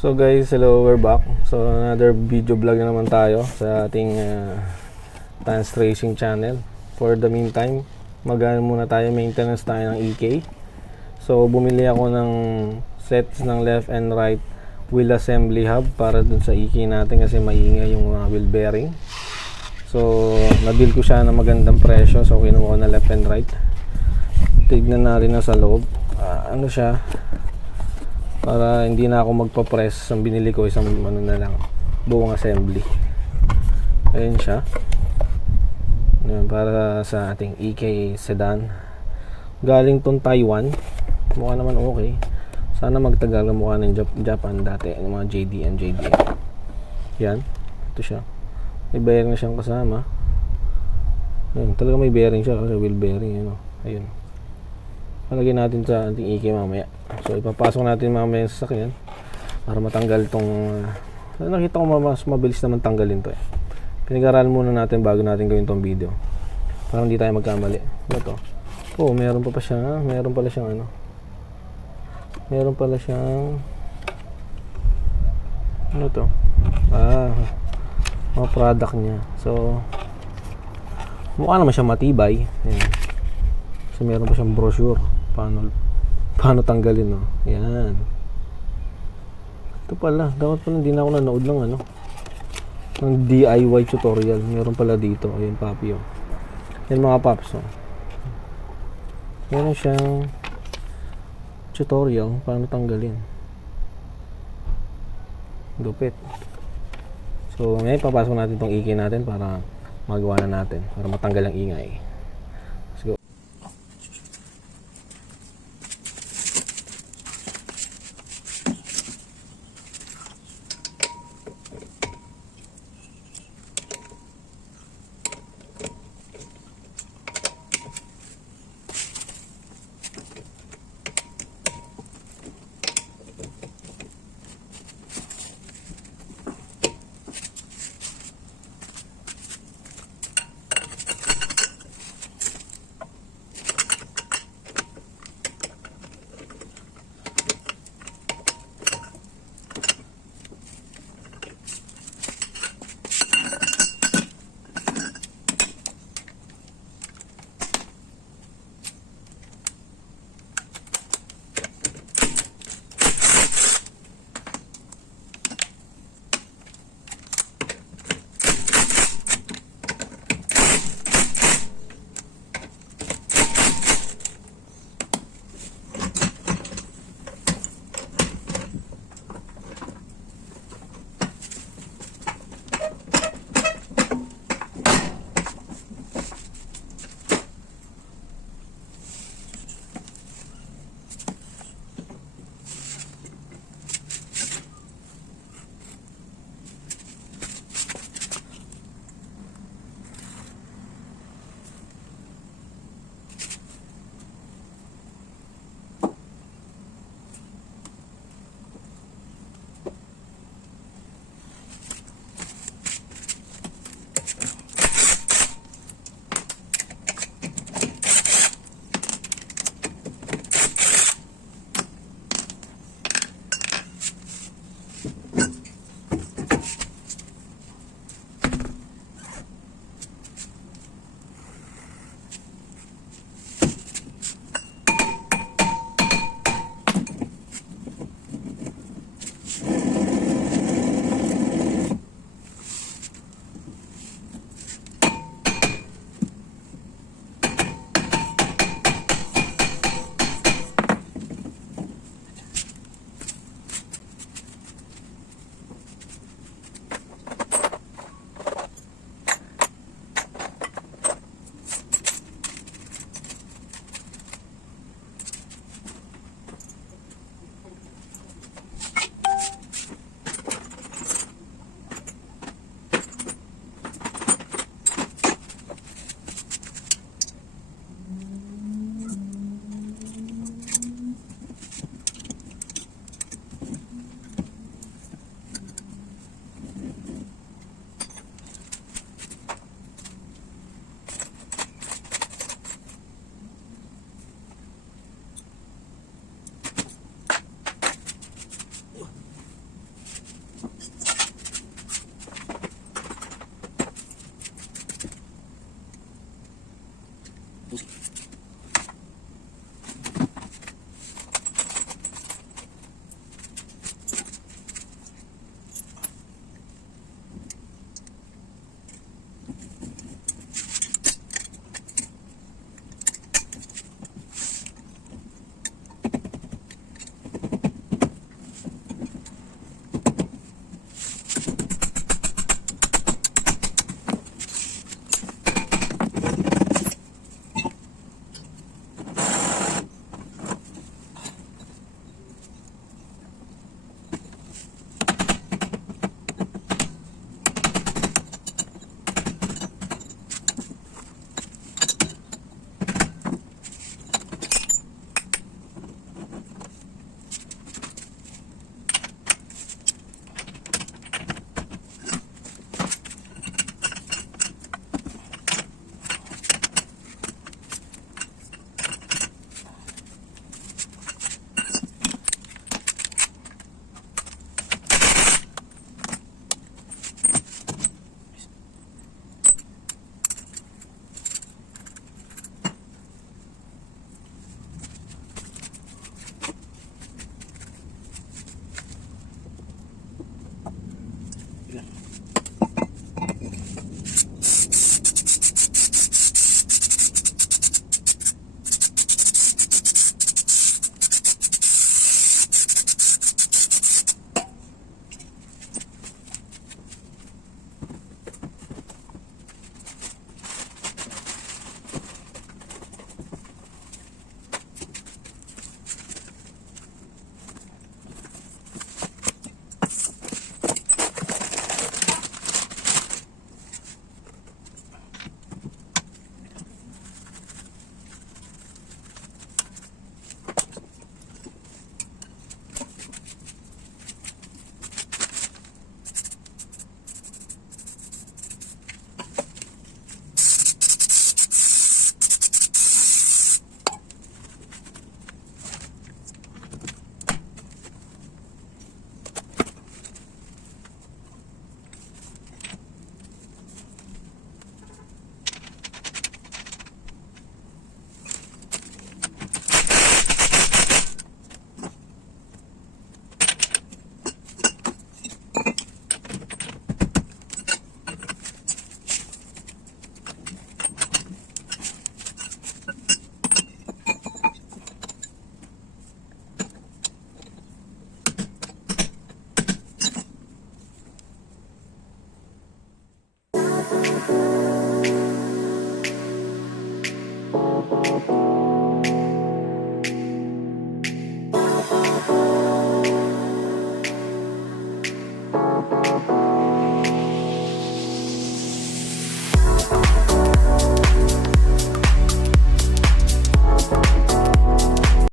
So guys, hello, we're back. So another video vlog na naman tayo sa ating Dance Racing channel. For the meantime, muna tayo, maintenance tayo ng EK. So bumili ako ng sets ng left and right wheel assembly hub para dun sa EK natin kasi maingay yung wheel bearing. So nabil ko siya ng magandang presyo, so kinuha ko na left and right. Tignan natin na sa loob. Ano siya, para hindi na ako magpa-press. Ang binili ko isang ano na lang, buong assembly. Ayan siya. Ayan, para sa ating EK sedan. Galing tong Taiwan. Mukha naman okay. Sana magtagal ang mukha ng Japan dati, yung mga JDM. Yan, ito siya. May bearing na siyang kasama. Ayan, talaga may bearing siya kasi wheel bearing, ano. Ayun. Palagyan natin sa ating EK mamaya. So ipapasok natin mamaya sa sasakyan para matanggal itong nakita ko mas mabilis naman tanggalin to eh. Pinag-aralan muna natin bago natin gawin tong video para hindi tayo magkamali. Ano to? Oh, meron pala siyang ano, meron pala siyang ano to, mga product niya. So mukha naman siyang matibay. Ayan. So meron pa siyang brochure paano tanggalin, no? Yan. Ito pala, dapat pala hindi na ako nanood ng ano, ng DIY tutorial. Meron pala dito. Ayun, papi, oh. Yan mga paps, oh. Meron siyang tutorial paano tanggalin. Lupit. So ngayon papasok natin tong EK natin para magawa na natin, para matanggal ang ingay.